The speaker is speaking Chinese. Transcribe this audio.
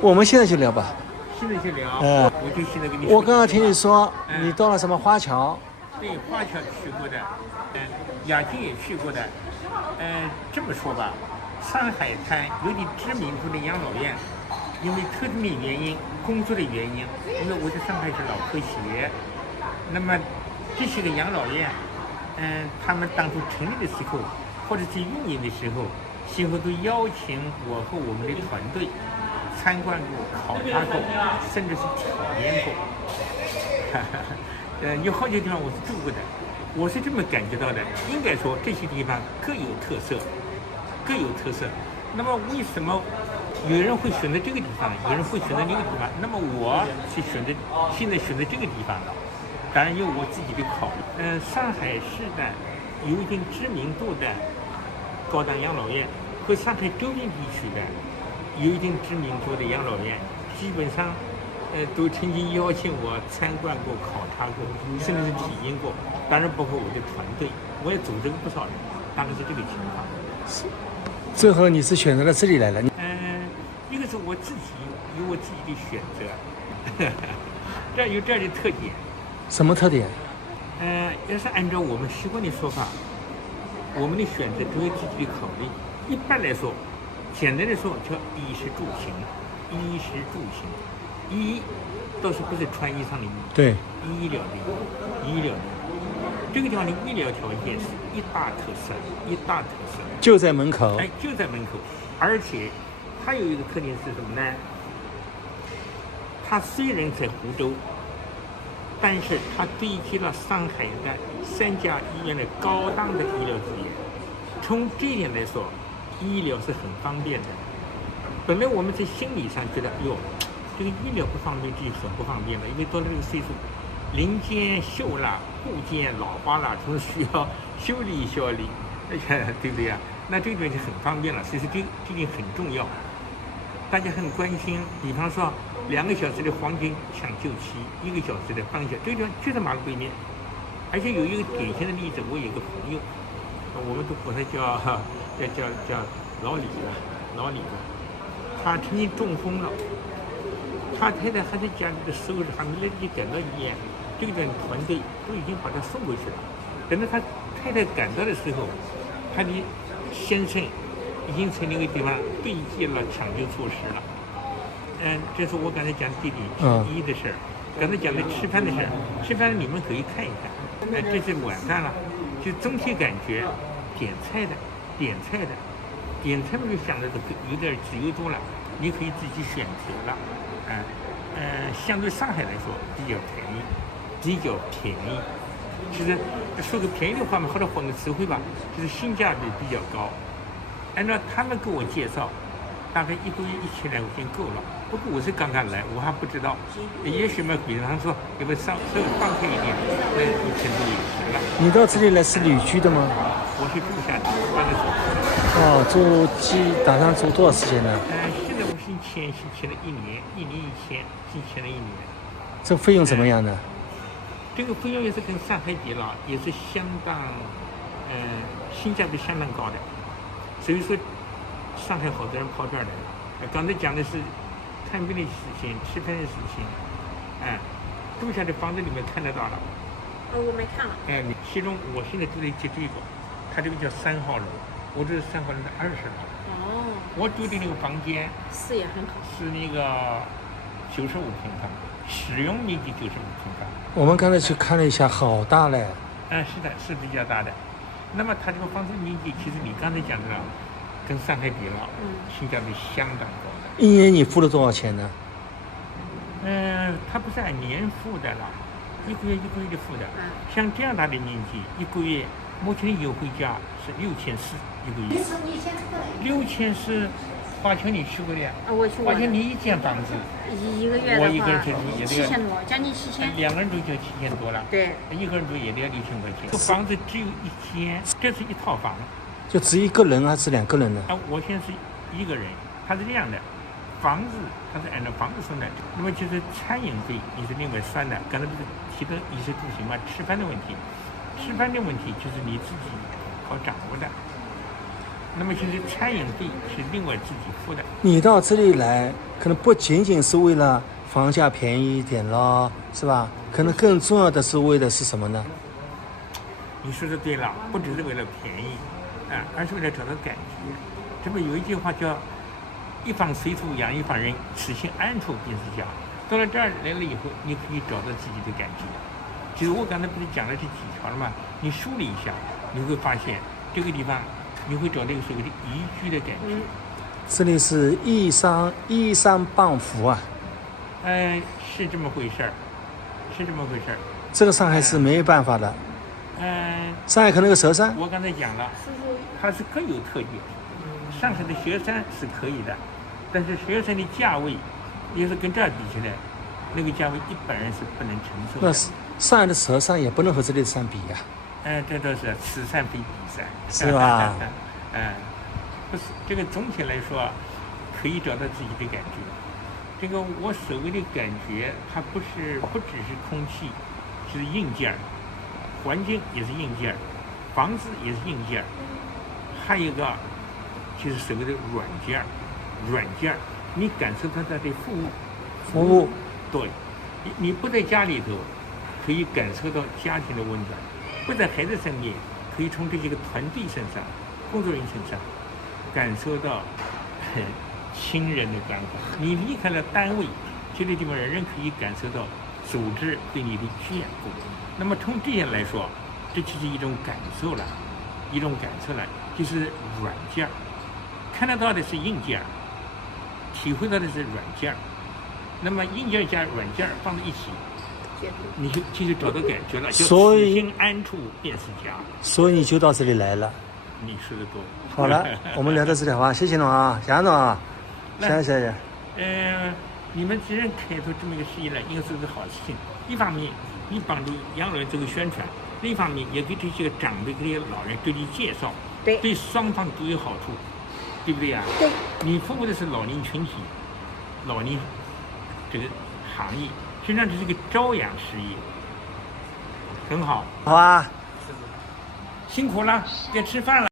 我们现在就聊吧。现在就聊，我就现在跟你说。我刚刚听你说，你到了什么花桥？对，花桥去过的，雅静也去过的。这么说吧，上海滩有点知名度的养老院，因为特定的原因、工作的原因，因为我在上海是老科协，那么这些个养老院，他们当初成立的时候，或者是运营的时候，先后都邀请我和我们的团队参观过、考察过，甚至是体验过。有好几个地方我是住过的，我是这么感觉到的。应该说这些地方各有特色，各有特色。那么为什么有人会选择这个地方，有人会选择那个地方？那么我是现在选择这个地方，当然有我自己的考虑。上海市的有一定知名度的高档养老院和上海周边地区的有一定知名度的养老院，基本上都曾经邀请我参观过、考察过，甚至是体验过。当然包括我的团队，我也组织过不少人，大概是这个情况。最后你是选择了这里来了？一个是我自己有我自己的选择，这有这样的特点。什么特点？要是按照我们习惯的说法，我们的选择都有自己的考虑。一般来说，简单的说叫衣食住行，衣食住行。衣倒是不是穿衣裳的衣，对，医疗的医疗的。这个地方的医疗条件是一大特色，一大特色。就在门口。就在门口，而且它有一个特点是什么呢？它虽然在湖州，但是它堆积了上海的3家医院的高档的医疗资源。从这一点来说，医疗是很方便的。本来我们在心理上觉得，哟，这个医疗不方便，这就很不方便了，因为到了这个岁数，零件锈了，部件老化了，总是需要修理修理，对不对呀？那这个就很方便了，所以说这点很重要，大家很关心。比方说2个小时的黄金抢救期，1个小时的半小时，这个地方就在马路对面。而且有一个典型的例子，我有个朋友，我们都管他叫老李子，他曾经中风了。他太太还在家里的收拾，还没来得及赶到医院，这个团队都已经把他送过去了。等到他太太赶到的时候，他的先生已经在那个地方对接了抢救措施了。这是我刚才讲的这点一的事儿。刚才讲的吃饭的事儿，吃饭你们可以看一看。这是晚上了，就总体感觉点菜们就想着有点自由度了，你可以自己选择了。相对上海来说比较便宜。其实说个便宜的话嘛，或者换个词汇吧，就是性价比比较高。按照他们给我介绍，大概1个月1000来块钱够了。不过我是刚刚来，我还不知道，也许嘛，比方说要不稍微放开一点，那1000多也行了。你到这里来是旅居的吗？我是住下的，搬的走。打算住多少时间呢？现在我是签了1年，1年1签，签了1年。这费用怎么样呢？这个费用也是跟上海比了，也是相当，性价比相当高的。所以说，上海好多人跑这儿来。刚才讲的是看病的事情、吃饭的事情，住下的房子里面看得到了。我没看了。其中我现在住的这个，它这个叫3号楼，我这是3号楼的20楼。我住的那个房间视野很好，是那个95平方，使用面积95平方。我们刚才去看了一下，好大嘞。是的，是比较大的。那么它这个房子面积，其实你刚才讲的了，跟上海比了，性价比相当高的。1年你付了多少钱呢？它不是按年付的了，1个月的付的。像这样大的面积，1个月目前的优惠价是6400一个月。6400，华侨你去过的呀？我去过。华侨你一间房子一个月的话，我一个人住也得要7000多，将近7000。2个人住就7000多了。对，一个人住也得要6000块钱。这房子只有1间，这是一套房。就只1个人还是2个人呢？我现在是1个人，它是这样的，房子它是按照房子算的，那么就是餐饮费你是另外算的。刚才不是提到衣食住行嘛，吃饭的问题就是你自己好掌握的。那么现在餐饮费是另外自己付的。你到这里来，可能不仅仅是为了房价便宜一点咯，是吧？可能更重要的是为的是什么呢？你说的对了，不只是为了便宜，而是为了找到感觉。这不有一句话叫"一方水土养一方人，此心安处便是家"。到了这儿来了以后，你可以找到自己的感觉。其实我刚才不是讲了这几条了吗？你梳理一下，你会发现这个地方你会找到一个所谓的宜居的感觉。这里是依山傍福啊。是这么回事儿，是这么回事儿。这个上海是没办法的。上海可能有佘山，我刚才讲了，它是各有特点。上海的佘山是可以的，但是佘山的价位，要是跟这儿比起来，那个价位一般人是不能承受的。那上海的佘山也不能和这里的山比呀。这都是此山非彼山，是吧？不是这个总体来说，可以找到自己的感觉。这个我所谓的感觉，它不只是空气，是硬件儿，环境也是硬件儿，房子也是硬件儿，还有一个就是所谓的软件儿，你感受到它的服务，对，你不在家里头，可以感受到家庭的温暖；不在孩子身边，可以从这些个团队身上、工作人员身上感受到亲人的关怀。你离开了单位，这个地方人可以感受到组织对你的眷顾。那么从这些来说，这就是一种感受了，就是软件儿。看得到的是硬件儿，体会到的是软件儿。那么硬件加软件放在一起，你就其实找到感觉了。所以此心安处便是家。所以你就到这里来了。你说的多。好了，我们聊到这里好吧？谢谢侬啊，谢谢侬啊，谢谢。你们既然开拓这么一个事业了，应该是个好事情。一方面，你帮助养老院这个宣传；另一方面，也给这些长辈、这些老人对你介绍，对双方都有好处，对不对呀？对。你服务的是老年群体，老年这个行业，实际上这是个朝阳事业，很好。好啊，辛苦了，该吃饭了。